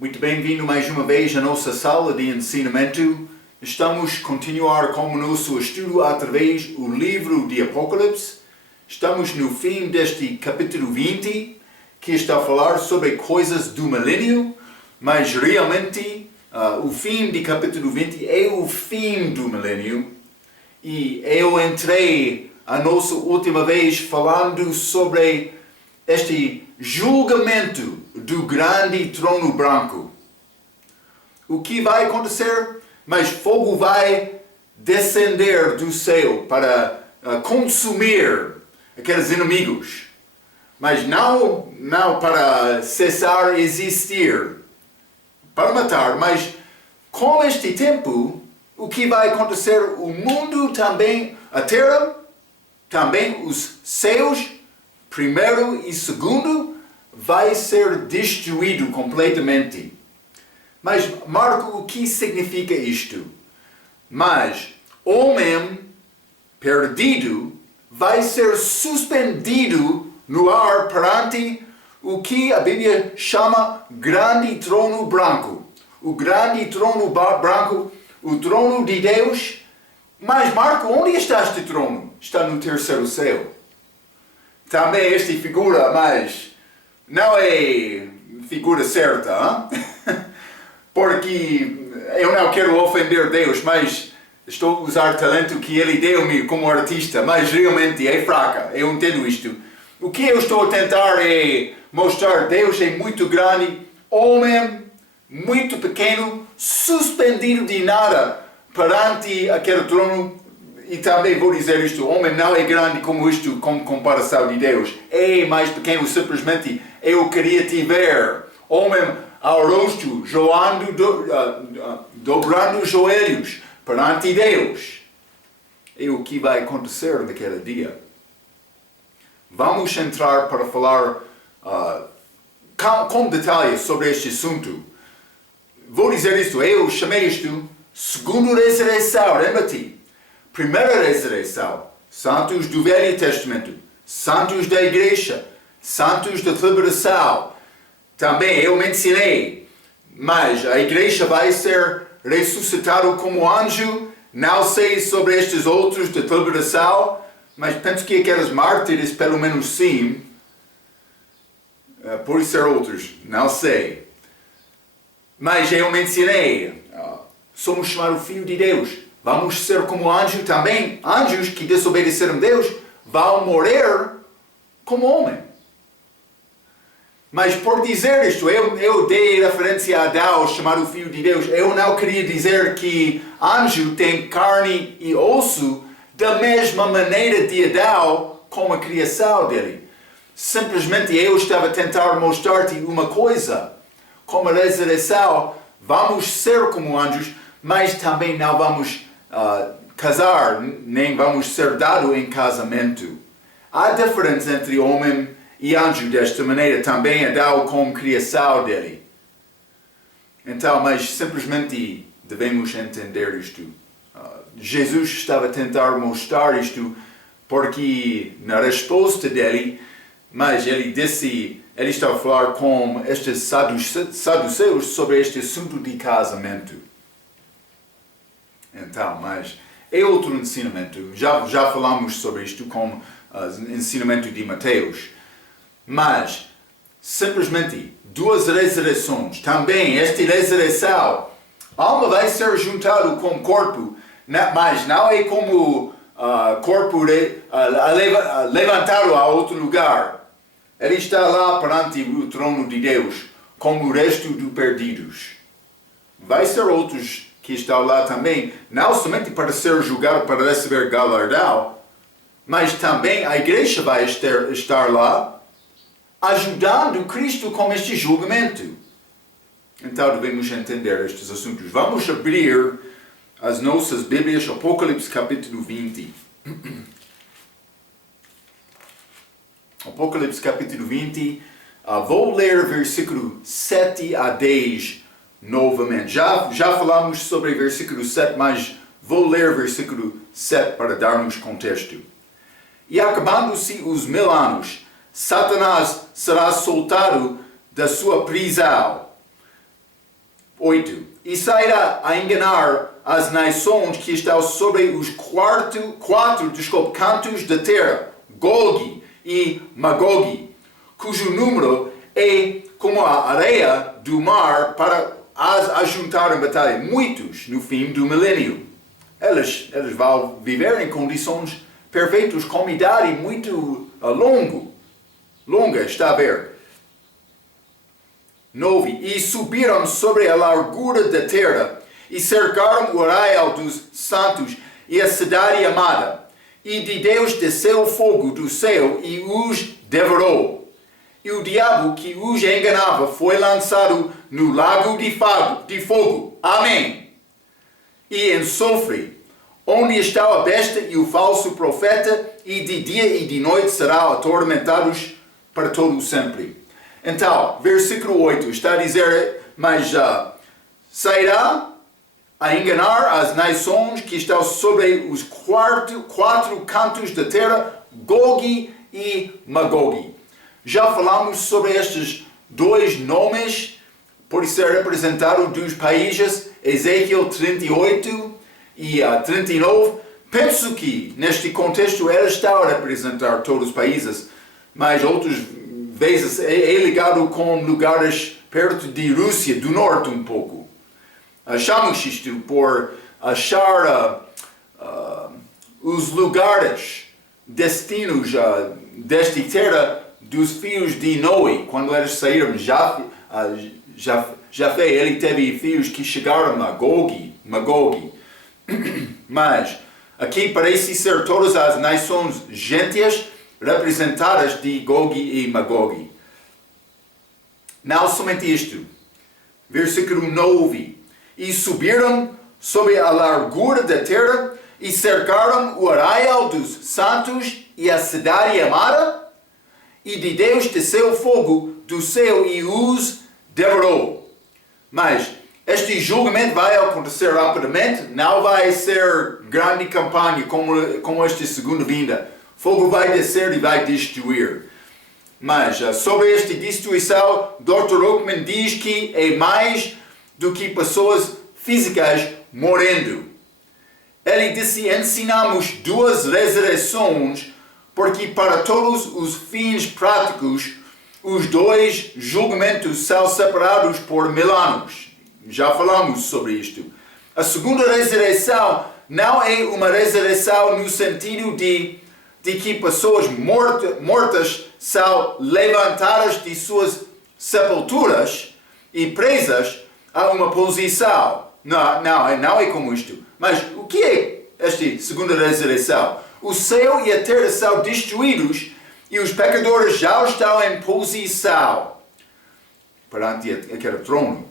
Muito bem-vindo mais uma vez à nossa sala de ensinamento. Estamos a continuar com o nosso estudo através do livro de Apocalipse. Estamos no fim deste capítulo 20, que está a falar sobre coisas do milênio, mas realmente o fim de capítulo 20 é o fim do milênio. E eu entrei a nossa última vez falando sobre este julgamento do grande trono branco. O que vai acontecer? Mas fogo vai descender do céu para consumir aqueles inimigos. Mas não para cessar existir, para matar. Mas com este tempo, o que vai acontecer? O mundo também, a terra, também os céus, primeiro e segundo, vai ser destruído completamente. Mas, Marco, o que significa isto? Mas, homem perdido vai ser suspendido no ar perante o que a Bíblia chama grande trono branco. O grande trono branco, o trono de Deus. Mas, Marco, onde está este trono? Está no terceiro céu. Também esta figura, mas não é figura certa, hein? Porque eu não quero ofender Deus, mas estou a usar o talento que Ele deu-me como artista, mas realmente é fraca, eu entendo isto. O que eu estou a tentar é mostrar Deus é muito grande, homem muito pequeno, suspendido de nada perante aquele trono. E também vou dizer isto, o homem não é grande como isto, como comparação de Deus. É mais pequeno, simplesmente eu queria te ver. Homem ao rosto, dobrando os joelhos perante Deus. É o que vai acontecer naquele dia. Vamos entrar para falar com detalhes sobre este assunto. Vou dizer isto, eu chamei isto segundo ressurreição, lembra-te? Primeira ressurreição, santos do Velho Testamento, santos da Igreja, santos da Liberação. Também eu mencionei, mas a Igreja vai ser ressuscitada como anjo. Não sei sobre estes outros da Liberação, mas penso que aqueles mártires, pelo menos sim. Por ser outros, não sei. Mas eu mencionei, somos chamados filhos de Deus. Vamos ser como anjos também. Anjos que desobedeceram a Deus vão morrer como homem. Mas por dizer isto, eu dei referência a Adão, chamado Filho de Deus. Eu não queria dizer que anjo tem carne e osso da mesma maneira de Adão como a criação dele. Simplesmente eu estava a tentar mostrar-te uma coisa. Como a ressurreição, vamos ser como anjos, mas também não vamos casar, nem vamos ser dados em casamento. Há diferença entre homem e anjo desta maneira, também Adão como criação dele. Então, mas simplesmente devemos entender isto. Jesus estava a tentar mostrar isto porque na resposta dele, mas ele disse, ele estava a falar com estes saduceus sobre este assunto de casamento. Então, mas é outro ensinamento. Já falamos sobre isto com o ensinamento de Mateus. Mas, simplesmente, duas ressurreições. Também, esta ressurreição, a alma vai ser juntada com o corpo, mas não é como corpo levantado a outro lugar. Ele está lá perante o trono de Deus, como o resto dos perdidos. Vai ser outros que estão lá também, não somente para ser julgado, para receber galardão, mas também a igreja vai estar lá, ajudando Cristo com este julgamento. Então devemos entender estes assuntos. Vamos abrir as nossas Bíblias, Apocalipse capítulo 20. Apocalipse capítulo 20, vou ler versículo 7 a 10 novamente. Já falamos sobre versículo 7, mas vou ler versículo 7 para darmos contexto. E acabando-se os 1000 anos, Satanás será soltado da sua prisão 8. E sairá a enganar as nações que estão sobre os quatro cantos da terra, Gog e Magog, cujo número é como a areia do mar para as ajuntar em batalha. Muitos no fim do milênio. Eles vão viver em condições perfeitas, com idade muito longa, está a ver. 9. E subiram sobre a largura da terra, e cercaram o arraial dos santos e a cidade amada. E de Deus desceu fogo do céu e os devorou. E o diabo que os enganava foi lançado no lago de fogo. Amém. E enxofre, onde está a besta e o falso profeta, e de dia e de noite serão atormentados para todo sempre. Então, versículo 8 está a dizer, mas sairá a enganar as nações que estão sobre os quatro cantos da terra, Gog e Magog. Já falamos sobre estes dois nomes, por ser representado dos países, Ezequiel 38 e 39. Penso que, neste contexto, ele está a representar todos os países, mas outras vezes é ligado com lugares perto de Rússia, do norte um pouco. Achamos isto por achar os lugares, destinos desta terra dos filhos de Noé, quando eles saíram. Jafé, ele teve filhos que chegaram a Magog. Mas aqui parece ser todas as nações gentias representadas de Gog e Magog. Não somente isto. Versículo 9. E subiram sobre a largura da terra e cercaram o arraial dos santos e a cidade amada, e de Deus desceu fogo do céu e os devorou. Mas este julgamento vai acontecer rapidamente, não vai ser grande campanha como esta segunda vinda. Fogo vai descer e vai destruir. Mas sobre esta destruição, Dr. Oakman diz que é mais do que pessoas físicas morrendo. Ele disse: ensinamos duas ressurreições, porque para todos os fins práticos, os dois julgamentos são separados por 1000 anos. Já falamos sobre isto. A segunda ressurreição não é uma ressurreição no sentido de que pessoas mortas são levantadas de suas sepulturas e presas a uma posição. Não é como isto. Mas o que é esta segunda ressurreição? O céu e a terra são destruídos e os pecadores já estão em posição perante aquele trono.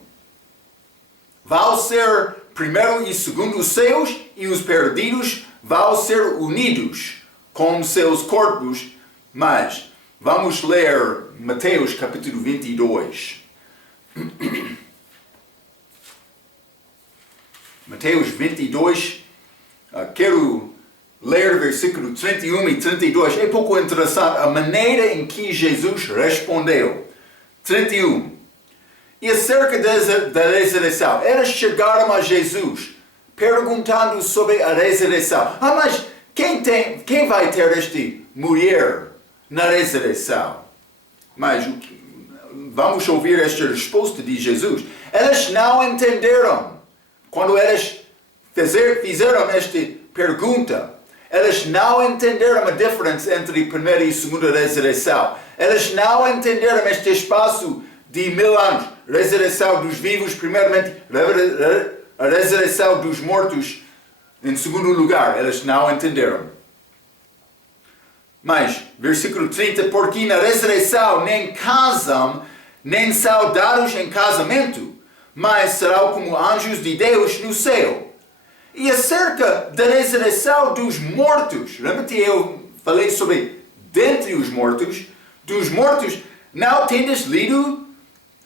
Vão ser primeiro e segundo os céus, e os perdidos vão ser unidos com seus corpos. Mas vamos ler Mateus capítulo 22. Mateus 22, quero ler versículo 31 e 32. É pouco interessante a maneira em que Jesus respondeu. 31. E acerca da ressurreição, eles chegaram a Jesus perguntando sobre a ressurreição. Mas quem vai ter esta mulher na ressurreição? Mas vamos ouvir esta resposta de Jesus. Eles não entenderam. Quando eles fizeram esta pergunta, eles não entenderam a diferença entre a primeira e a segunda ressurreição. Eles não entenderam este espaço de 1000 anos. Ressurreição dos vivos, primeiramente, a ressurreição dos mortos, em segundo lugar. Eles não entenderam. Mas, versículo 30, porque na ressurreição nem casam, nem são dados em casamento, mas serão como anjos de Deus no céu. E acerca da ressurreição dos mortos, lembra que eu falei sobre dentre os mortos, dos mortos, não tendes lido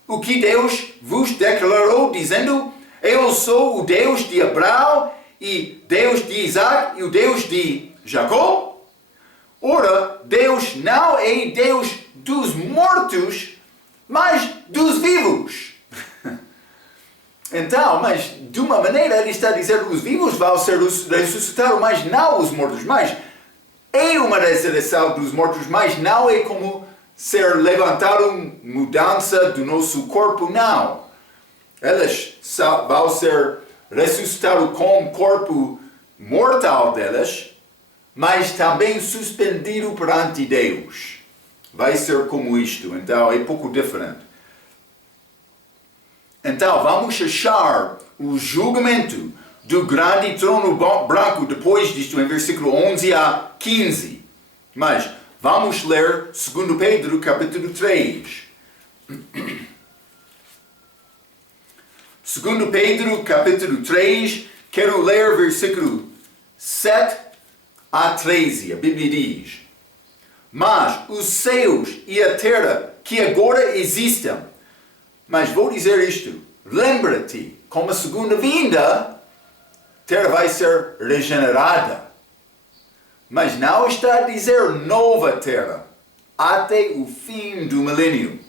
o que Deus vos declarou, dizendo: eu sou o Deus de Abraão, e Deus de Isaac, e o Deus de Jacó? Ora, Deus não é Deus dos mortos, mas dos vivos. Então, mas de uma maneira ele está a dizer os vivos vão ser ressuscitados, mas não os mortos. Mas é uma ressurreição dos mortos, mas não é como ser levantado, mudança do nosso corpo, não. Elas vão ser ressuscitados com o corpo mortal delas, mas também suspendido perante Deus. Vai ser como isto, então é pouco diferente. Então, vamos achar o julgamento do grande trono branco depois disto, em versículo 11 a 15. Mas vamos ler 2 Pedro, capítulo 3. 2 Pedro, capítulo 3, quero ler versículo 7 a 13. A Bíblia diz: mas os céus e a terra que agora existem. Mas vou dizer isto, lembra-te, como a segunda vinda, a terra vai ser regenerada. Mas não está a dizer nova terra, até o fim do milênio.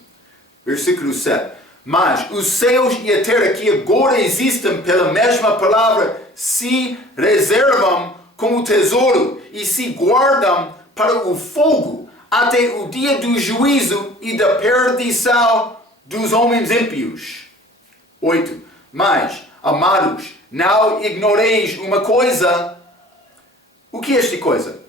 Versículo 7. Mas os céus e a terra que agora existem pela mesma palavra se reservam como tesouro e se guardam para o fogo até o dia do juízo e da perdição dos homens ímpios. 8. Mas, amados, não ignoreis uma coisa. O que é esta coisa?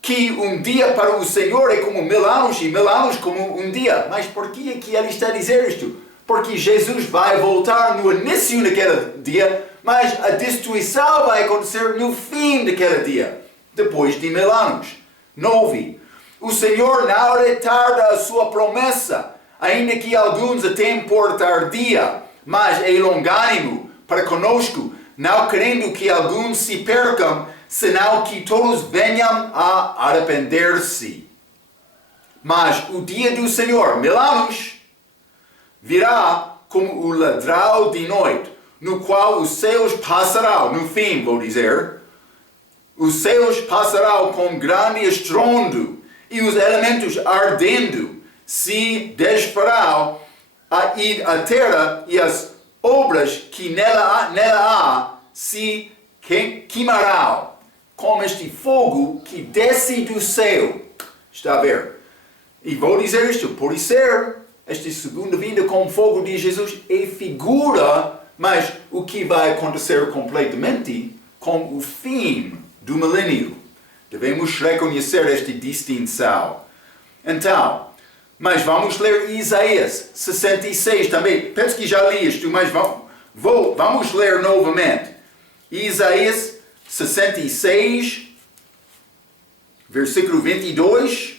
Que um dia para o Senhor é como 1000 anos e 1000 anos como um dia. Mas por que é que ele está a dizer isto? Porque Jesus vai voltar no início daquele dia, mas a destruição vai acontecer no fim daquele dia, depois de 1000 anos. 9. O Senhor não retarda a sua promessa, ainda que alguns a tenham por tardia, mas é longânimo para conosco, não querendo que alguns se percam, senão que todos venham a arrepender-se. Mas o dia do Senhor, 1000 anos, virá como o ladrão de noite, no qual os céus passarão, no fim, vou dizer, os céus passarão com grande estrondo, e os elementos ardendo se desfarão, e a terra e as obras que nela há se queimarão, como este fogo que desce do céu. Está a ver? E vou dizer isto, por ser esta segunda vinda com fogo de Jesus é figura, mas o que vai acontecer completamente com o fim do milênio. Devemos reconhecer esta distinção. Então, mas vamos ler Isaías 66 também. Penso que já li isto, mas vamos ler novamente. Isaías 66, versículo 22.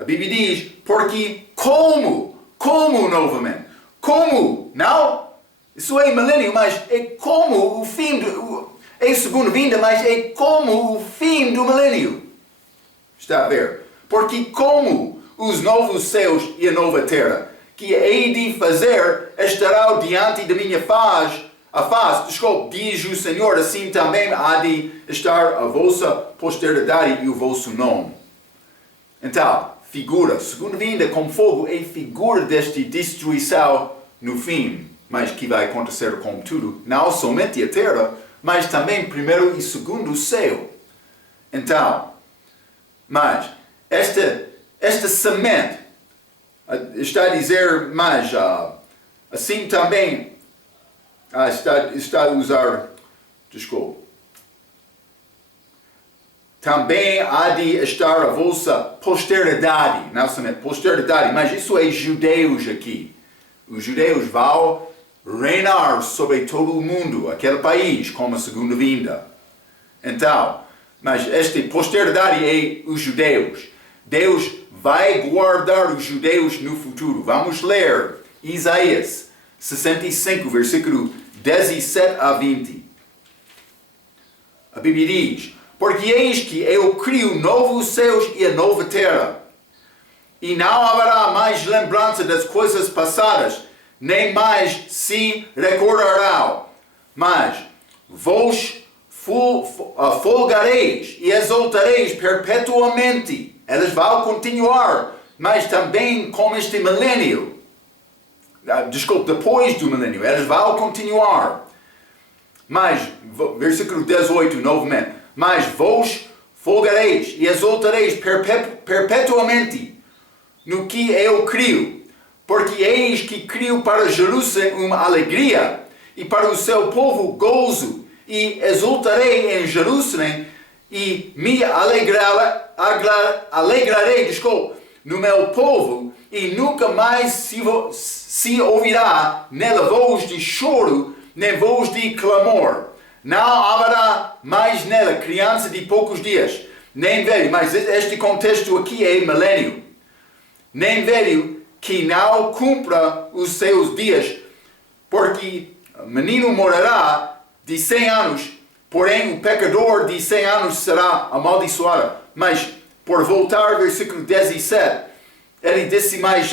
A Bíblia diz, porque como novamente? Como? Não? Isso é milênio, mas é como o fim é segunda vinda, mas é como o fim do milênio. Está a ver? Porque como os novos céus e a nova terra, que hei de fazer, estarão diante da minha face, diz o Senhor, assim também há de estar a vossa posteridade e o vosso nome. Então, figura, segunda vinda com fogo é figura desta destruição no fim, mas que vai acontecer com tudo, não somente a terra, mas também primeiro e segundo céu. Então, mas esta semente está a dizer, mas assim também está a usar, desculpa, também há de estar a vossa posteridade, não somente posteridade, mas isso é judeus aqui. Os judeus vão reinar sobre todo o mundo, aquele país, como a segunda vinda. Então, mas esta posteridade é os judeus. Deus vai guardar os judeus no futuro. Vamos ler Isaías 65, versículo 17 a 20. A Bíblia diz, porque eis que eu crio novos céus e a nova terra, e não haverá mais lembrança das coisas passadas, nem mais se recordarão, mas vos folgareis e exaltareis perpetuamente. Elas vão continuar, mas também com este milênio. depois do milênio, eles vão continuar. Mas, versículo 18, novamente, mas vos folgareis e exultareis perpetuamente no que eu crio, porque eis que crio para Jerusalém uma alegria, e para o seu povo gozo, e exultarei em Jerusalém, e me alegrarei no meu povo, e nunca mais se ouvirá nela voz de choro, nem voz de clamor. Não haverá mais nela criança de poucos dias, nem velho, mas este contexto aqui é milênio. Nem velho que não cumpra os seus dias, porque o menino morará de 100 anos, porém o pecador de 100 anos será amaldiçoado. Mas, por voltar ao versículo 17, ele disse mais,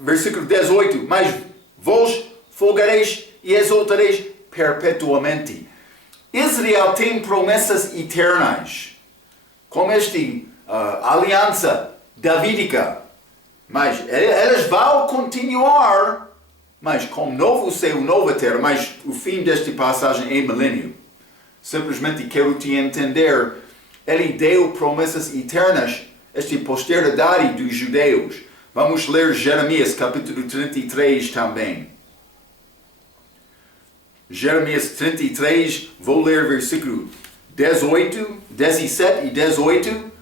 versículo 18, mas vos folgareis e exultareis perpetuamente. Israel tem promessas eternas, como esta aliança davídica, mas elas vão continuar, mas com novo céu, nova terra, mas o fim desta passagem é milênio. Simplesmente quero te entender, ele deu promessas eternas, esta posteridade dos judeus. Vamos ler Jeremias capítulo 33 também. Jeremias 33, vou ler versículo 18, 17 e 18.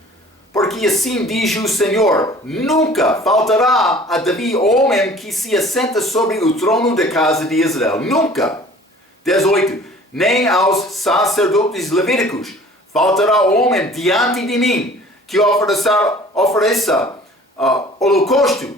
Porque assim diz o Senhor, nunca faltará a Davi homem que se assenta sobre o trono da casa de Israel. Nunca. 18. Nem aos sacerdotes levíticos faltará homem diante de mim que ofereça holocausto,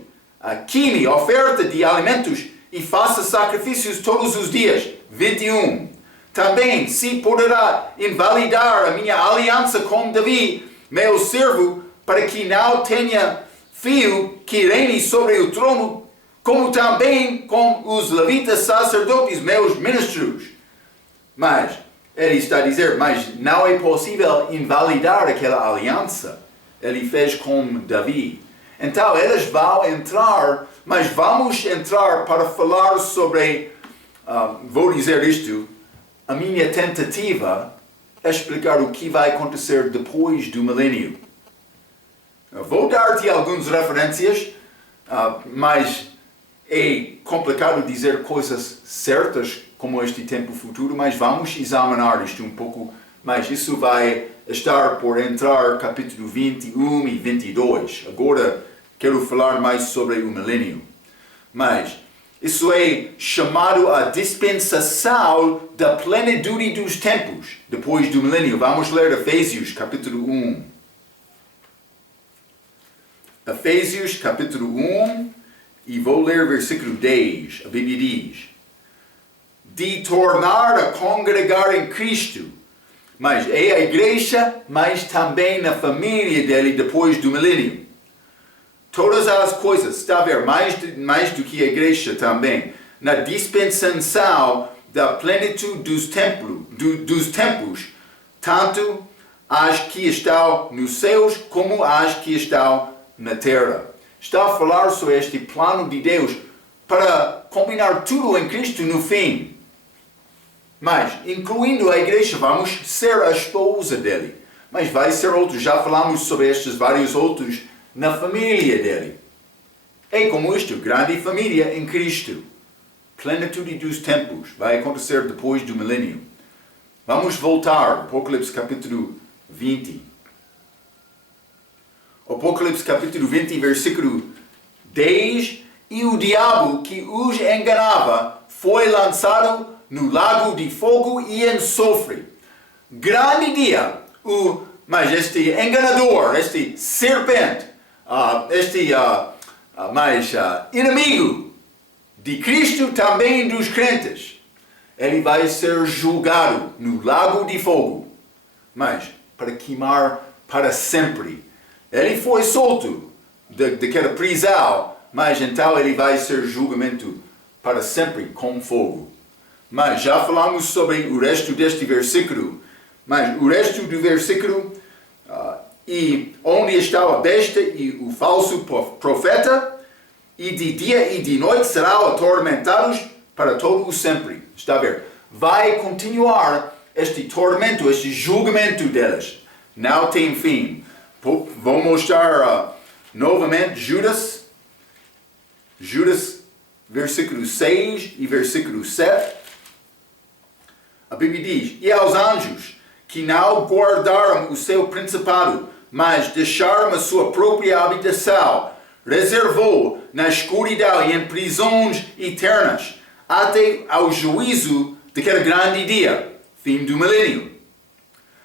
quime, oferta de alimentos e faça sacrifícios todos os dias. 21. Também se poderá invalidar a minha aliança com Davi, meu servo, para que não tenha filho que reine sobre o trono, como também com os levitas sacerdotes, meus ministros. Mas, ele está a dizer, mas não é possível invalidar aquela aliança. Ele fez com Davi. Então, eles vão entrar, mas vamos entrar para falar sobre, vou dizer isto, a minha tentativa é explicar o que vai acontecer depois do milênio. Vou dar-te algumas referências, mas é complicado dizer coisas certas como este tempo futuro, mas vamos examinar isto um pouco mais. Isso vai estar por entrar capítulo 21 e 22. Agora quero falar mais sobre o milênio. Mas isso é chamado a dispensação da plenitude dos tempos, depois do milênio. Vamos ler Efésios, capítulo 1. Efésios, capítulo 1, e vou ler versículo 10. A Bíblia diz, de tornar a congregar em Cristo, mas é a igreja, mas também na família dele depois do milênio. Todas as coisas, está a ver, mais do que a igreja também, na dispensação da plenitude dos tempos, tanto as que estão nos céus como as que estão na terra. Está a falar sobre este plano de Deus para combinar tudo em Cristo no fim. Mas, incluindo a igreja, vamos ser a esposa dele. Mas vai ser outros, já falamos sobre estes vários outros na família dele. É como isto, grande família em Cristo. Plenitude dos tempos vai acontecer depois do milênio. Vamos voltar, Apocalipse capítulo 20. Apocalipse capítulo 20, versículo 10. E o diabo que os enganava foi lançado no lago de fogo e enxofre. Grande dia, mas este enganador, este serpente, inimigo de Cristo, também dos crentes, ele vai ser julgado no lago de fogo, mas para queimar para sempre. Ele foi solto daquela prisão, mas então ele vai ser julgamento para sempre com fogo. Mas já falamos sobre o resto deste versículo, mas o resto do versículo, e onde está a besta e o falso profeta, e de dia e de noite serão atormentados para todo o sempre. Está a ver? Vai continuar este tormento, este julgamento deles. Não tem fim. Vou mostrar novamente Judas, versículo 6 e versículo 7. A Bíblia diz: e aos anjos que não guardaram o seu principado, mas deixaram a sua própria habitação, reservou na escuridão e em prisões eternas, até ao juízo daquele grande dia, fim do milênio.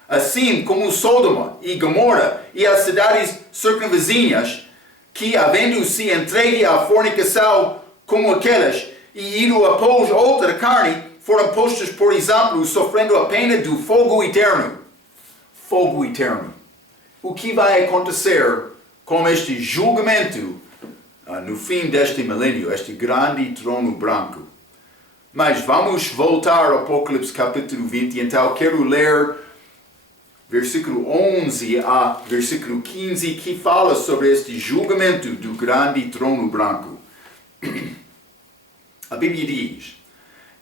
Assim como Sodoma e Gomorra e as cidades circunvizinhas, que, havendo-se entregue à fornicação como aquelas, e ido após outra carne, foram postas, por exemplo, sofrendo a pena do fogo eterno. Fogo eterno. O que vai acontecer com este julgamento no fim deste milênio, este grande trono branco? Mas vamos voltar ao Apocalipse capítulo 20, então quero ler versículo 11 a versículo 15, que fala sobre este julgamento do grande trono branco. A Bíblia diz: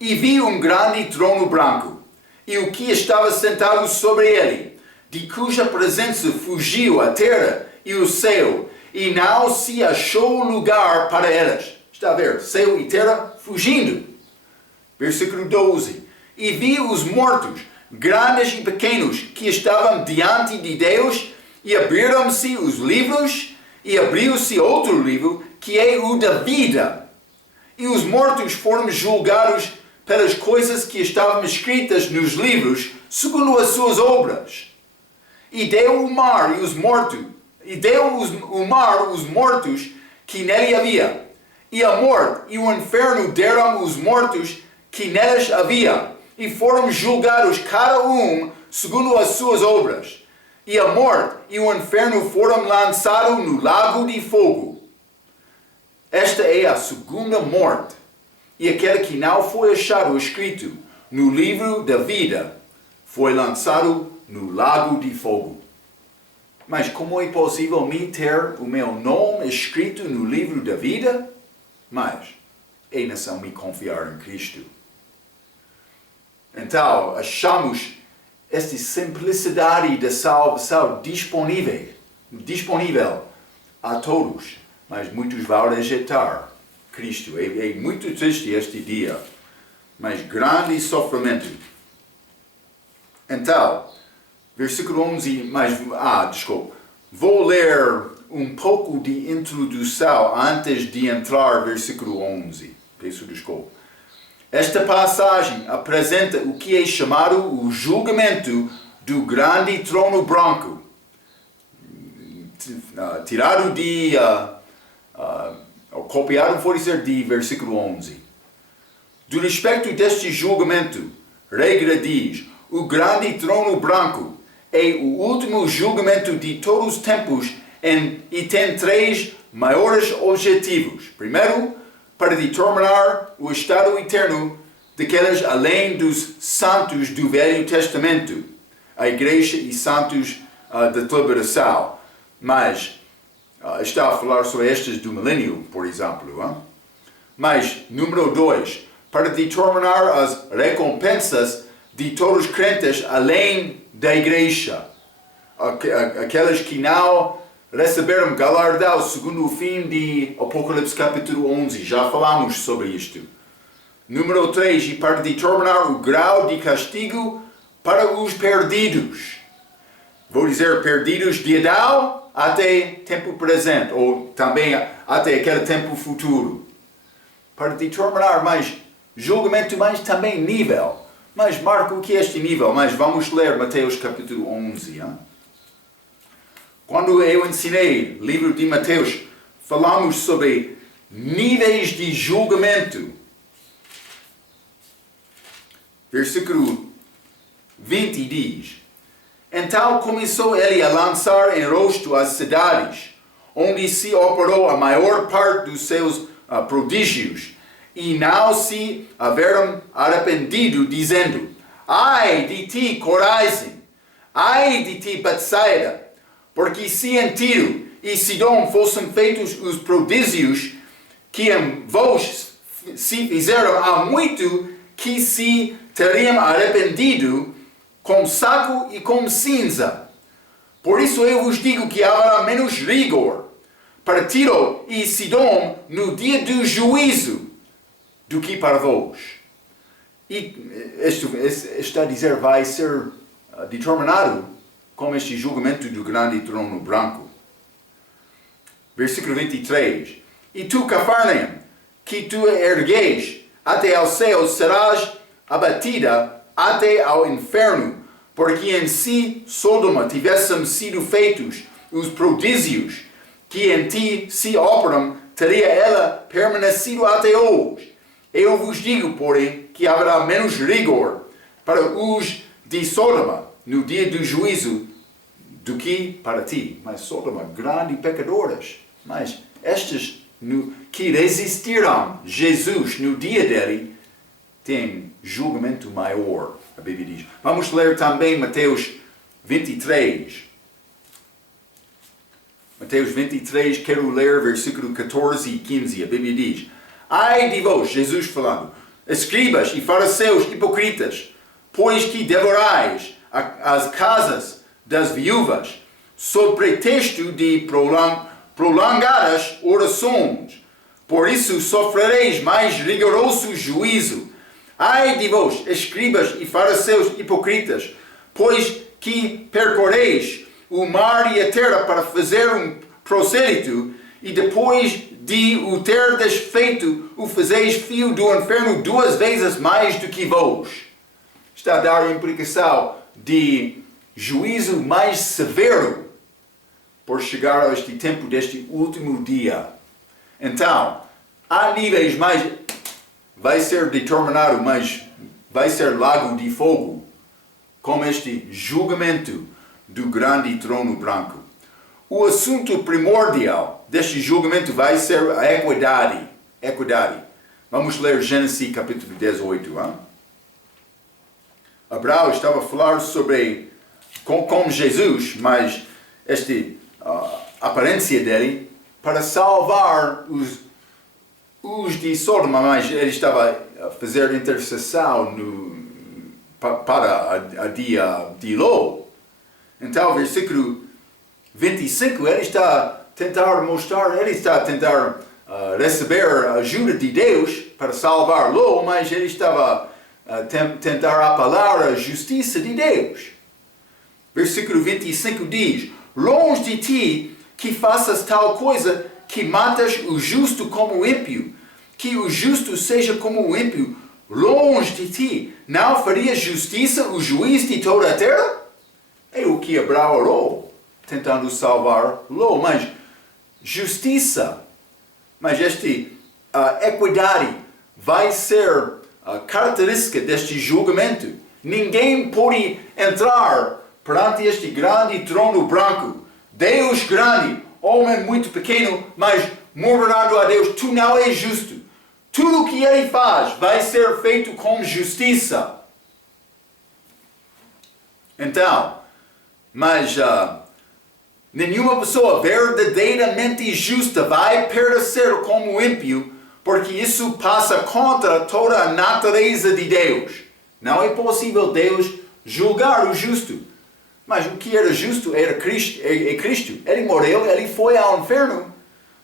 e vi um grande trono branco, e o que estava sentado sobre ele, de cuja presença fugiu a terra e o céu, e não se achou lugar para elas. Está a ver? Céu e terra fugindo. Versículo 12. E vi os mortos, grandes e pequenos, que estavam diante de Deus, e abriram-se os livros, e abriu-se outro livro, que é o da vida. E os mortos foram julgados pelas coisas que estavam escritas nos livros, segundo as suas obras. E deu o mar os mortos que nele havia. E a morte e o inferno deram os mortos que neles havia. E foram julgados cada um segundo as suas obras. E a morte e o inferno foram lançados no lago de fogo. Esta é a segunda morte. E aquele que não foi achado escrito no livro da vida foi lançado no lago de fogo. Mas como é possível me ter o meu nome escrito no livro da vida? Mas é necessário me confiar em Cristo. Então, achamos esta simplicidade da salvação disponível a todos, mas muitos vão rejeitar Cristo. É muito triste este dia, mas grande sofrimento. Então, versículo 11, vou ler um pouco de introdução antes de entrar no versículo 11. Peço desculpa. Esta passagem apresenta o que é chamado o julgamento do grande trono branco, tirado copiado, por dizer, de versículo 11. Do respeito deste julgamento, regra diz: o grande trono branco é o último julgamento de todos os tempos e tem três maiores objetivos. Primeiro, para determinar o estado eterno daqueles além dos santos do Velho Testamento, a Igreja e santos da liberação. Mas está a falar sobre estes do milênio, por exemplo. Mas, número 2, para determinar as recompensas de todos os crentes além da Igreja, aqueles que não receberam galardão segundo o fim de Apocalipse capítulo 11. Já falamos sobre isto. Número 3, e para determinar o grau de castigo para os perdidos. Vou dizer perdidos de Adão até tempo presente, ou também até aquele tempo futuro. Para determinar mais julgamento, mas também nível. Mas marca o que é este nível? Mas vamos ler Mateus capítulo 11. Quando eu ensinei o livro de Mateus, falamos sobre níveis de julgamento. Versículo 20 diz: então começou ele a lançar em rosto as cidades, onde se operou a maior parte dos seus prodígios, e não se haveram arrependido, dizendo: ai de ti, Corazim! Ai de ti, Betsaida! Porque se em Tiro e Sidom fossem feitos os prodígios que em vós se fizeram há muito, que se teriam arrependido com saco e com cinza. Por isso eu vos digo que haverá menos rigor para Tiro e Sidom no dia do juízo do que para vós. E isto está a dizer, vai ser determinado com este julgamento do grande trono branco. Versículo 23. E tu, Cafarnaum, que tu ergues até ao céu, serás abatida até ao inferno, porque em si, Sodoma, tivessem sido feitos os prodígios que em ti se operam, teria ela permanecido até hoje. Eu vos digo, porém, que haverá menos rigor para os de Sodoma no dia do juízo do que para ti. Mas Sodoma, grandes pecadoras, mas estes que resistiram Jesus no dia dele, têm julgamento maior, a Bíblia diz. Vamos ler também Mateus 23. Mateus 23, quero ler versículo 14 e 15. A Bíblia diz: ai de vós, Jesus falando, escribas e fariseus hipocritas, pois que devorais as casas das viúvas, sob pretexto de prolongadas orações. Por isso sofrereis mais rigoroso juízo. Ai de vós, escribas e fariseus hipocritas, pois que percorreis o mar e a terra para fazer um prosélito, e depois de o ter desfeito, o fazeis fio do inferno 2 vezes mais do que vós. Está a dar a implicação de juízo mais severo por chegar a este tempo deste último dia. Então, há níveis mais, vai ser determinado, mas vai ser lago de fogo, como este julgamento do grande trono branco. O assunto primordial deste julgamento vai ser a equidade. Vamos ler Gênesis capítulo 18. Hein? Abraão estava a falar sobre como Jesus, mas esta aparência dele para salvar os de Sodoma, mas ele estava a fazer intercessão para a dia de Ló. Então, versículo 25, ele está a tentar mostrar, ele está a tentar receber a ajuda de Deus para salvar Ló, mas ele estava a tentar apelar a justiça de Deus. Versículo 25 diz: longe de ti que faças tal coisa, que matas o justo como o ímpio, que o justo seja como o ímpio, longe de ti. Não faria justiça o juiz de toda a terra? É o que Abraão orou, tentando salvar Ló, mas justiça, mas esta equidade vai ser a característica deste julgamento. Ninguém pode entrar perante este grande trono branco. Deus grande, homem muito pequeno, mas murmurando a Deus: tu não és justo. Tudo o que ele faz vai ser feito com justiça. Então, mas nenhuma pessoa verdadeiramente justa vai perecer como ímpio, porque isso passa contra toda a natureza de Deus. Não é possível Deus julgar o justo. Mas o que era justo era Cristo. Ele morreu, ele foi ao inferno.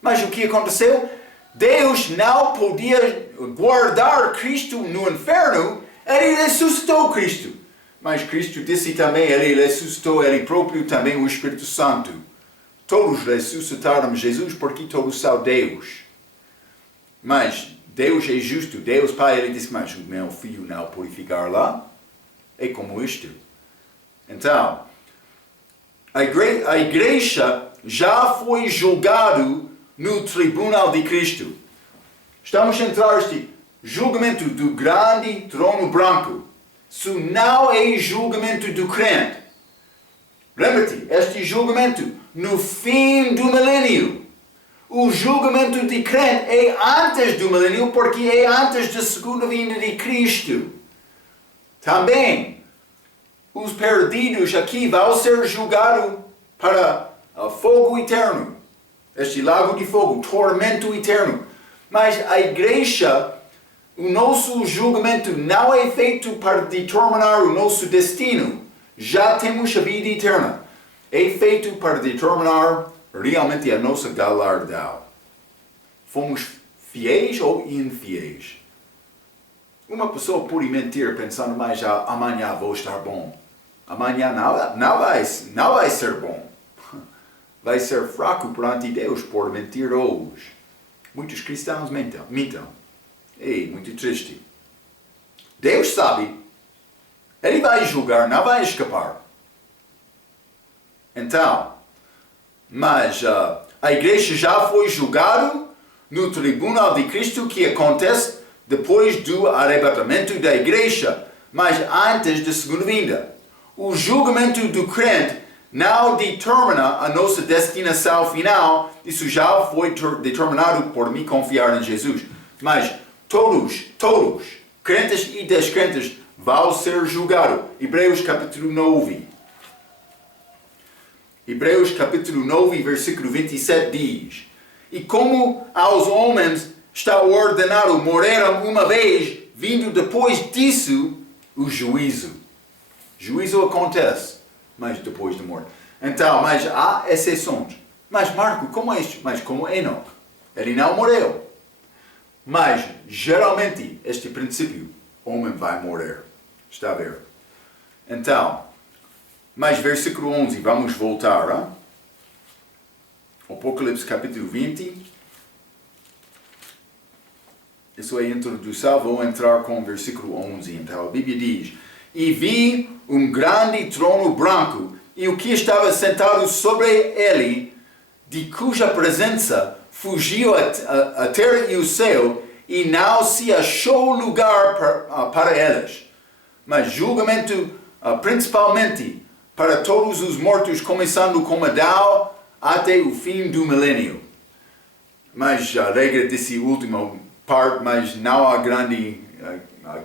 Mas o que aconteceu? Deus não podia guardar Cristo no inferno. Ele ressuscitou Cristo. Mas Cristo disse também, ele ressuscitou ele próprio também, o Espírito Santo. Todos ressuscitaram Jesus porque todos são Deus. Mas Deus é justo. Deus Pai, ele disse: mas o meu filho não pode ficar lá. É como isto. Então, a igreja já foi julgado no tribunal de Cristo. Estamos a entrar neste julgamento do grande trono branco. Isso não é julgamento do crente. Lembra-te, este julgamento no fim do milênio. O julgamento de crente é antes do milênio, porque é antes da segunda vinda de Cristo. Também, os perdidos aqui vão ser julgados para fogo eterno. Este lago de fogo, tormento eterno. Mas a igreja, o nosso julgamento não é feito para determinar o nosso destino. Já temos a vida eterna. É feito para determinar realmente a nossa galardão. Fomos fiéis ou infiéis? Uma pessoa pode mentir pensando, mas amanhã vou estar bom. Amanhã não vai ser bom. Vai ser fraco perante Deus por mentir hoje. Muitos cristãos mintam. É muito triste. Deus sabe. Ele vai julgar, não vai escapar. Então, mas a igreja já foi julgada no tribunal de Cristo, que acontece depois do arrebatamento da igreja, mas antes da segunda vinda. O julgamento do crente não determina a nossa destinação final. Isso já foi determinado por me confiar em Jesus. Mas todos, crentes e descrentes, vão ser julgados. Hebreus capítulo 9. Hebreus capítulo 9, versículo 27 diz: E como aos homens está ordenado morreram uma vez, vindo depois disso o juízo. Juízo acontece, mas depois da morte. Então, mas há exceções. Mas Marco, como é isto? Mas como Enoque, ele não morreu. Mas, geralmente, este princípio, o homem vai morrer. Está a ver? Então, mas versículo 11, vamos voltar. Hein? Apocalipse capítulo 20. Isso é a introdução, vou entrar com o versículo 11. Então, a Bíblia diz: E vi um grande trono branco, e o que estava sentado sobre ele, de cuja presença fugiu a terra e o céu, e não se achou lugar para eles. Mas julgamento, principalmente, para todos os mortos, começando com Adão até o fim do milênio. Mas a regra desse último parte, mas não há grande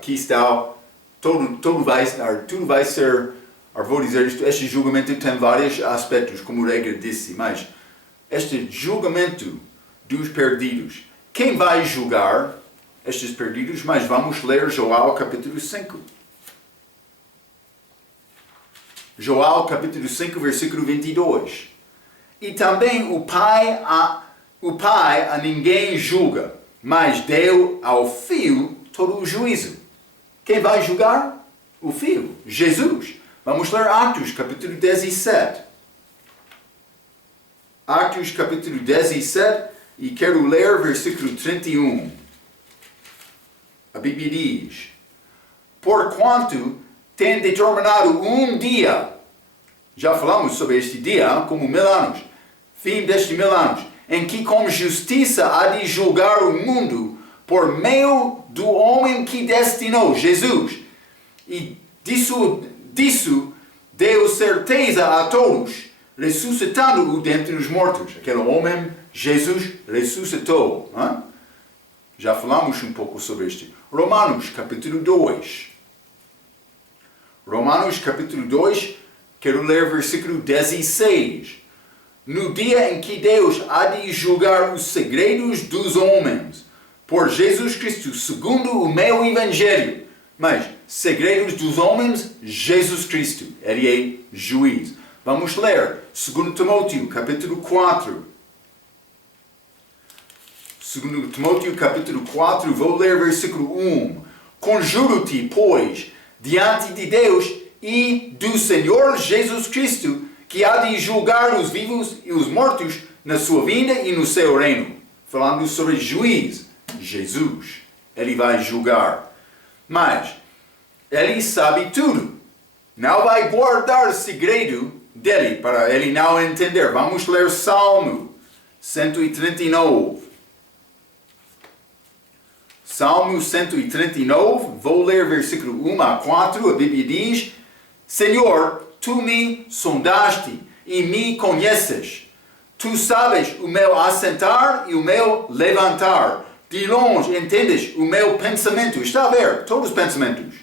questão. Tudo vai ser, vou dizer isto, este julgamento tem vários aspectos, como a regra disse, mas este julgamento dos perdidos, quem vai julgar estes perdidos? Mas vamos ler Joel capítulo 5. Joel capítulo 5, versículo 22. E também o Pai a ninguém julga, mas deu ao Filho todo o juízo. Quem vai julgar? O Filho, Jesus. Vamos ler Atos capítulo 17. Atos capítulo 17, e quero ler versículo 31. A Bíblia diz: Porquanto tem determinado um dia, já falamos sobre este dia como 1000 anos, fim deste 1000 anos, em que com justiça há de julgar o mundo por meio do homem que destinou, Jesus. E disso deu certeza a todos, ressuscitando-o dentre os mortos. Aquele homem, Jesus, ressuscitou. Hein? Já falamos um pouco sobre isto. Romanos capítulo 2. Romanos capítulo 2, quero ler versículo 16. No dia em que Deus há de julgar os segredos dos homens, por Jesus Cristo, segundo o meu evangelho. Mas, segredos dos homens, Jesus Cristo. Ele é juiz. Vamos ler 2 Timóteo, capítulo 4. 2 Timóteo, capítulo 4, vou ler versículo 1. Conjuro-te, pois, diante de Deus e do Senhor Jesus Cristo, que há de julgar os vivos e os mortos na sua vinda e no seu reino. Falando sobre juiz, Jesus. Ele vai julgar. Mas, ele sabe tudo. Não vai guardar segredo dele para ele não entender. Vamos ler Salmo 139. Salmo 139, vou ler versículo 1 a 4. A Bíblia diz: Senhor, tu me sondaste e me conheces. Tu sabes o meu assentar e o meu levantar. De longe entendes o meu pensamento. Está a ver todos os pensamentos.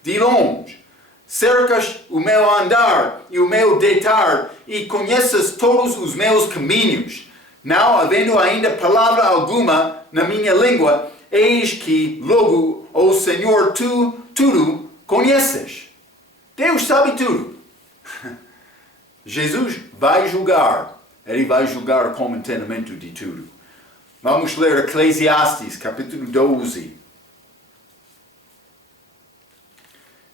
De longe cercas o meu andar e o meu deitar, e conheces todos os meus caminhos. Não havendo ainda palavra alguma na minha língua, eis que logo, ó Senhor, tu tudo conheces. Deus sabe tudo. Jesus vai julgar. Ele vai julgar com entendimento de tudo. Vamos ler Eclesiastes, capítulo 12.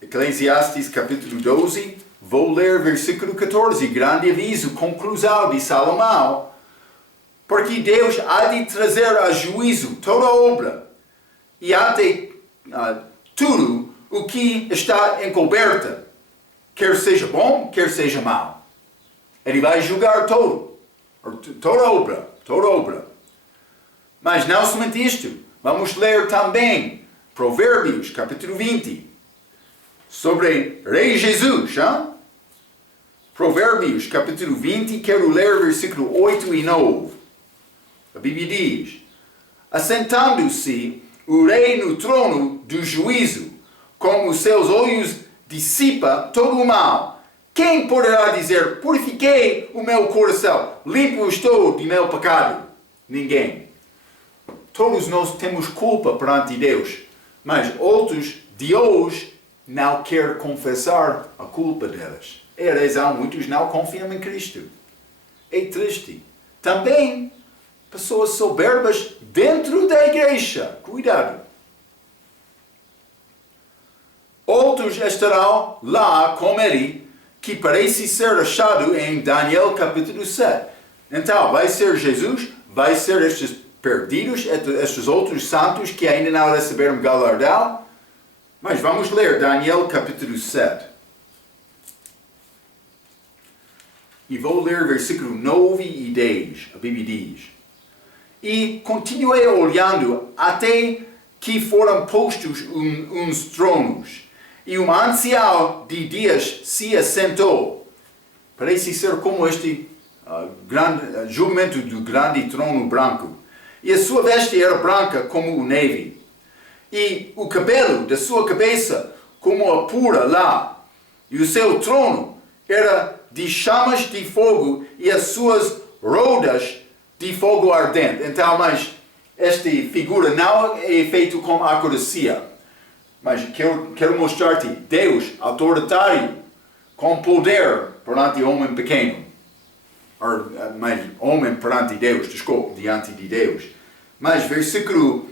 Eclesiastes, capítulo 12. Vou ler versículo 14. Grande aviso, conclusão de Salomão. Porque Deus há de trazer a juízo toda a obra e até tudo o que está encoberta, quer seja bom, quer seja mau. Ele vai julgar toda a obra. Mas não somente isto. Vamos ler também Provérbios, capítulo 20, sobre Rei Jesus. Hein? Provérbios, capítulo 20, quero ler versículo 8 e 9. A Bíblia diz: assentando-se o rei no trono do juízo, com os seus olhos dissipa todo o mal. Quem poderá dizer, purifiquei o meu coração, limpo estou de meu pecado? Ninguém. Todos nós temos culpa perante Deus, mas outros de hoje não querem confessar a culpa delas. É a razão, muitos não confiam em Cristo. É triste. Também pessoas soberbas dentro da igreja. Cuidado. Outros estarão lá com ele, que parece ser achado em Daniel capítulo 7. Então, vai ser Jesus, vai ser estes perdidos, estes outros santos que ainda não receberam galardão. Mas vamos ler Daniel capítulo 7. E vou ler versículo 9 e 10. A Bíblia diz: e continuei olhando até que foram postos uns tronos, e um ancião de dias se assentou. Parece ser como este grande julgamento do grande trono branco. E a sua veste era branca como neve, e o cabelo da sua cabeça como a pura lã. E o seu trono era de chamas de fogo, e as suas rodas de fogo ardente. Então, mas esta figura não é feita com acuracia. Mas quero mostrar-te Deus autoritário, com poder perante o homem pequeno. Mas homem perante Deus, desculpe, diante de Deus. Mas versículo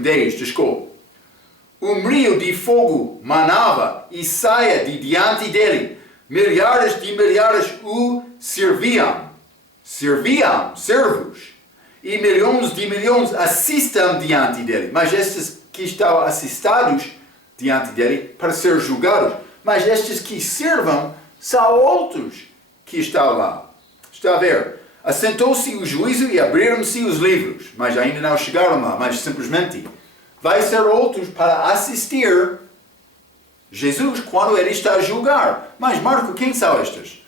10, desculpe. Um rio de fogo manava e saia de diante dele. Milhares de milhares o serviam, servos. E milhões de milhões assistam diante dele. Mas estes que estão assistados diante dele para ser julgados. Mas estes que servam são outros que estão lá. Está a ver? Assentou-se o juízo e abriram-se os livros. Mas ainda não chegaram lá. Mas simplesmente vai ser outros para assistir Jesus quando ele está a julgar. Mas Marco, quem são estes?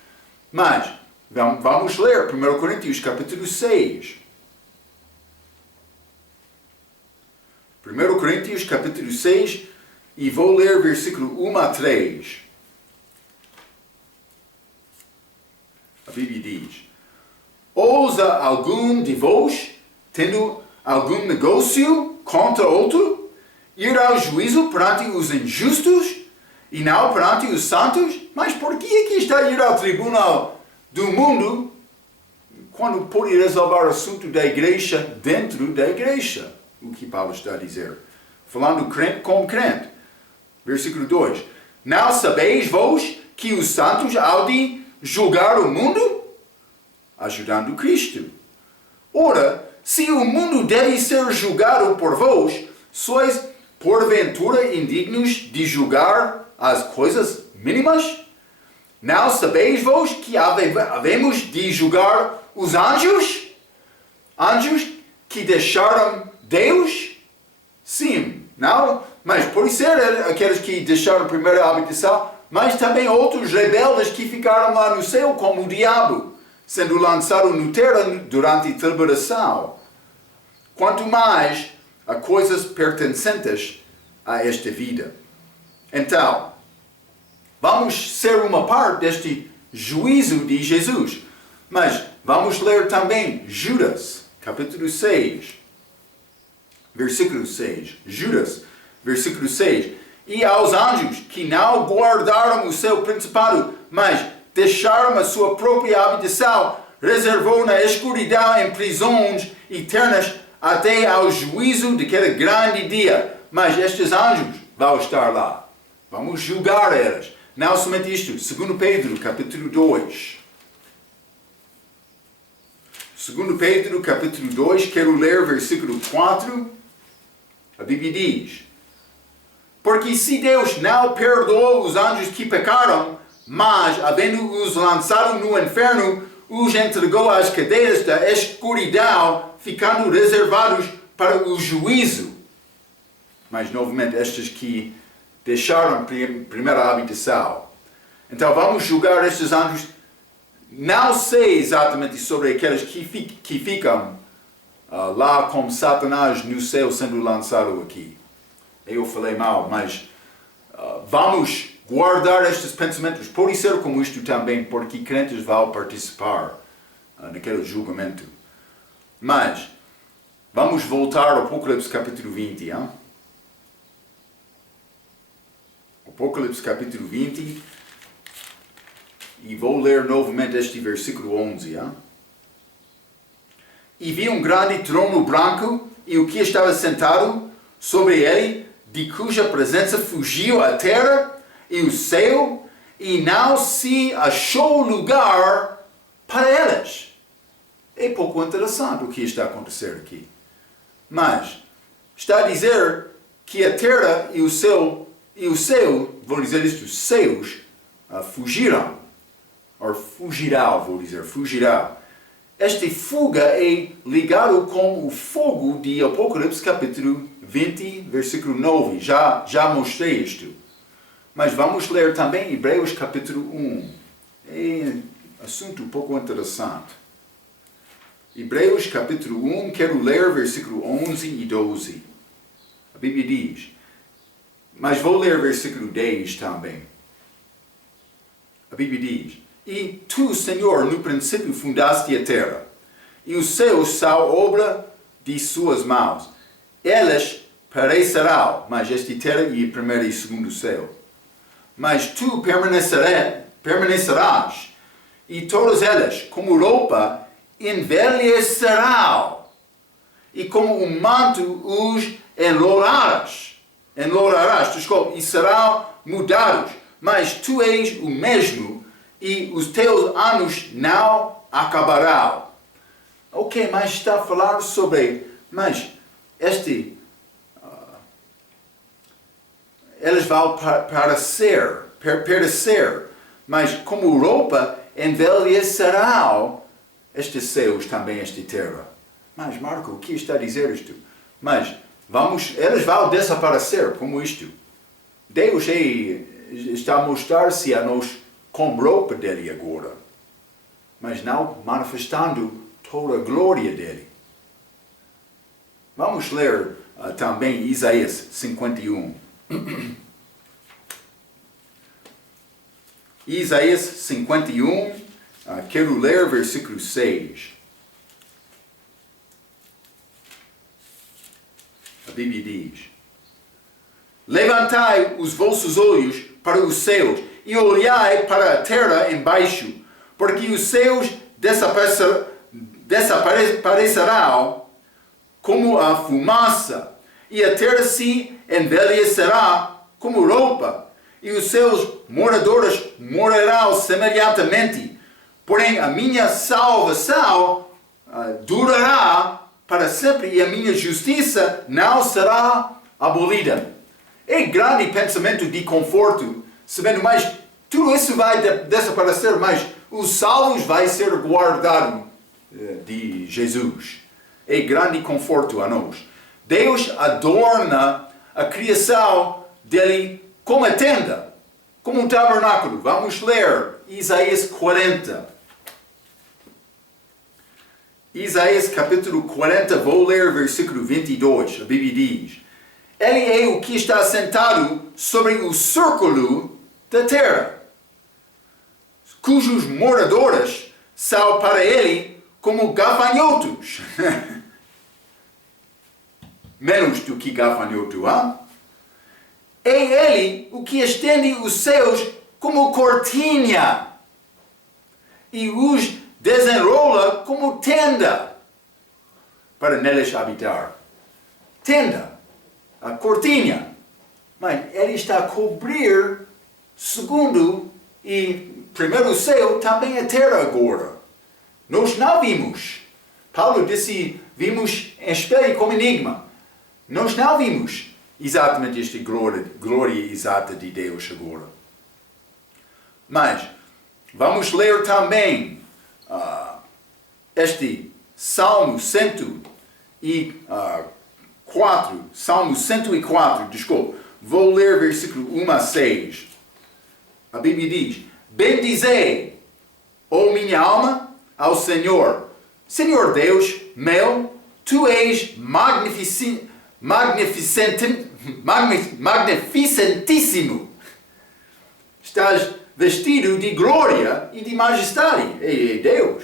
Mas vamos ler 1 Coríntios capítulo 6. 1 Coríntios capítulo 6 e vou ler versículo 1 a 3. A Bíblia diz: ousa algum de vós, tendo algum negócio contra outro, ir ao juízo perante os injustos e não perante os santos? Mas por que é que está a ir ao tribunal do mundo quando pode resolver o assunto da igreja dentro da igreja? O que Paulo está a dizer. Falando crente com crente. Versículo 2. Não sabeis vós que os santos hão de julgar o mundo? Ajudando Cristo. Ora, se o mundo deve ser julgado por vós, sois porventura indignos de julgar as coisas mínimas? Não sabeis vós que havemos de julgar os anjos? Anjos que deixaram Deus? Sim, não? Mas por ser aqueles que deixaram a primeira habitação, mas também outros rebeldes que ficaram lá no céu como o diabo, sendo lançado no terra durante a tribulação. Quanto mais a coisas pertencentes a esta vida. Então, vamos ser uma parte deste juízo de Jesus. Mas Vamos ler também Judas, capítulo 6, versículo 6. Judas, versículo 6. E aos anjos que não guardaram o seu principado, mas deixaram a sua própria habitação, reservou na escuridão em prisões eternas até ao juízo daquele grande dia. Mas estes anjos vão estar lá. Vamos julgar eles. Não somente isto. 2 Pedro, capítulo 2. 2 Pedro, capítulo 2, quero ler versículo 4. A Bíblia diz: porque se Deus não perdoou os anjos que pecaram, mas, havendo-os lançado no inferno, os entregou às cadeias da escuridão, ficando reservados para o juízo. Mas, novamente, estes que deixaram a primeira habitação. Então, vamos julgar estes anjos. Não sei exatamente sobre aqueles que ficam lá com Satanás no céu sendo lançado aqui. Eu falei mal, mas vamos guardar estes pensamentos. Pode ser como isto também, porque crentes vão participar naquele julgamento. Mas, vamos voltar ao Apocalipse capítulo 20. Hein? Apocalipse capítulo 20. E vou ler novamente este versículo 11. Hein? E vi um grande trono branco, e o que estava sentado sobre ele, de cuja presença fugiu a terra e o céu, e não se achou lugar para eles. É pouco interessante o que está a acontecer aqui. Mas está a dizer que a terra e o céu, vou dizer isto, os céus, fugiram. Ou fugirá, vou dizer, fugirá. Esta fuga é ligado com o fogo de Apocalipse capítulo 20, versículo 9. Já mostrei isto. Mas vamos ler também Hebreus capítulo 1. É um assunto um pouco interessante. Hebreus capítulo 1, quero ler versículo 11 e 12. A Bíblia diz, mas vou ler versículo 10 também. A Bíblia diz, e tu, Senhor, no princípio fundaste a terra, e os céus são obra de suas mãos. Elas perecerão, mas esta terra e o primeiro e o segundo céu. Mas tu permanecerás, e todas elas, como roupa, envelhecerão, e como um manto os enlolarás, e serão mudados. Mas tu és o mesmo, e os teus anos não acabarão. Ok, mas está a falar sobre, mas eles vão perecer, mas como roupa envelhecerão estes céus também, esta terra. Mas Marco, o que está a dizer isto? Mas eles vão desaparecer como isto. Deus está a mostrar-se a nós com roupa dele agora, mas não manifestando toda a glória dele. Vamos ler também Isaías 51. Isaías 51, quero ler versículo 6. A Bíblia diz, levantai os vossos olhos para os céus, e olhai para a terra embaixo, porque os céus desaparecerão como a fumaça, e a terra se envelhecerá como roupa, e os seus moradores morarão semelhantemente. Porém, a minha salvação durará para sempre, e a minha justiça não será abolida. É grande pensamento de conforto, sabendo, mas tudo isso vai desaparecer, mas os salvos vai ser guardado de Jesus. É grande conforto a nós. Deus adorna a criação dele como a tenda, como um tabernáculo. Vamos ler Isaías 40. Isaías capítulo 40, vou ler versículo 22. A Bíblia diz, ele é o que está sentado sobre o círculo da terra, cujos moradores são para ele como gafanhotos. Menos do que gafanhoto, hein? É ele o que estende os céus como cortina e os desenrola como tenda para neles habitar. Tenda, a cortina. Mas ele está a cobrir segundo e primeiro o céu, também a terra agora. Nós não vimos. Paulo disse, vimos em espelho como enigma. Nós não vimos exatamente esta glória exata de Deus agora. Mas vamos ler também este Salmo 104, Salmo 104, desculpa. Vou ler versículo 1 a 6. A Bíblia diz, bendizei, ó minha alma, ao Senhor. Senhor Deus meu, Tu és magnificentíssimo. Estás vestido de glória e de majestade. É Deus.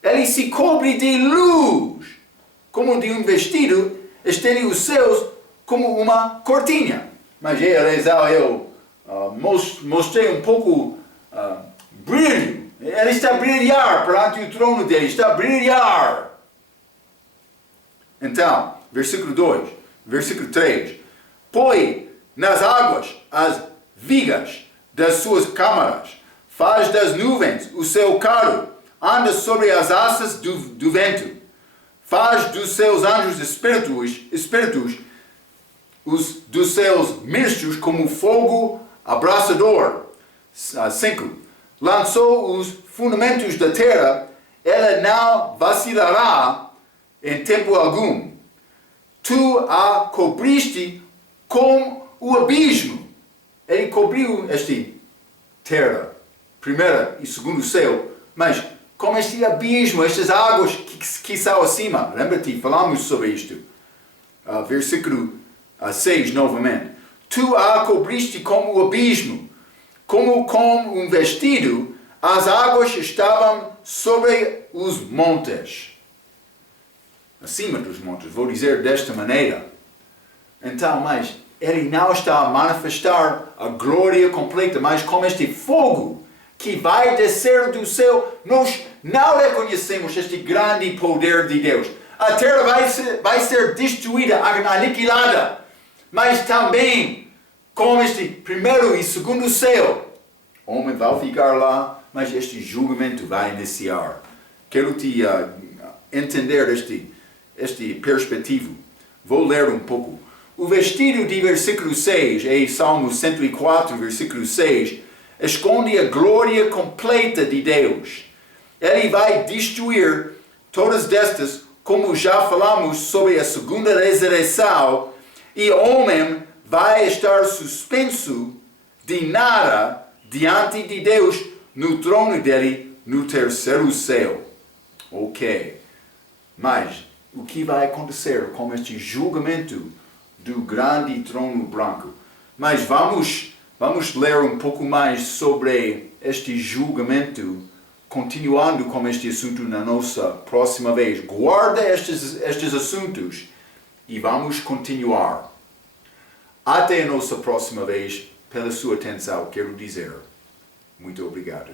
Ele se cobre de luz, como de um vestido, estende os céus como uma cortina. Mas eu mostrei um pouco brilho. Ele está a brilhar perante o trono dele, está a brilhar. Então, versículo 2, versículo 3. Põe nas águas as vigas das suas câmaras, faz das nuvens o seu carro, anda sobre as asas do vento, faz dos seus anjos espíritos dos seus ministros como fogo abrasador. 5. Lançou os fundamentos da terra, ela não vacilará em tempo algum. Tu a cobriste com o abismo. Ele cobriu esta terra, primeira e segundo céu, mas com este abismo, estas águas que são acima. Lembra-te, falamos sobre isto. Versículo 6 novamente. Tu a cobriste como o abismo, como com um vestido, as águas estavam sobre os montes. Acima dos montes, vou dizer desta maneira. Então, mas ele não está a manifestar a glória completa, mas como este fogo que vai descer do céu, nós não reconhecemos este grande poder de Deus. A terra vai ser destruída, aniquilada, mas também como este primeiro e segundo céu, o homem vai ficar lá, mas este julgamento vai iniciar. Quero te entender este perspectivo. Vou ler um pouco. O vestido de versículo 6, em Salmo 104, versículo 6, esconde a glória completa de Deus. Ele vai destruir todas destas, como já falamos sobre a segunda ressurreição, e o homem vai estar suspenso de nada diante de Deus no trono dele no terceiro céu. Ok. Mas o que vai acontecer com este julgamento do grande trono branco? Mas vamos ler um pouco mais sobre este julgamento, continuando com este assunto na nossa próxima vez. Guarda estes assuntos e vamos continuar. Até a nossa próxima vez, pela sua atenção, quero dizer muito obrigado.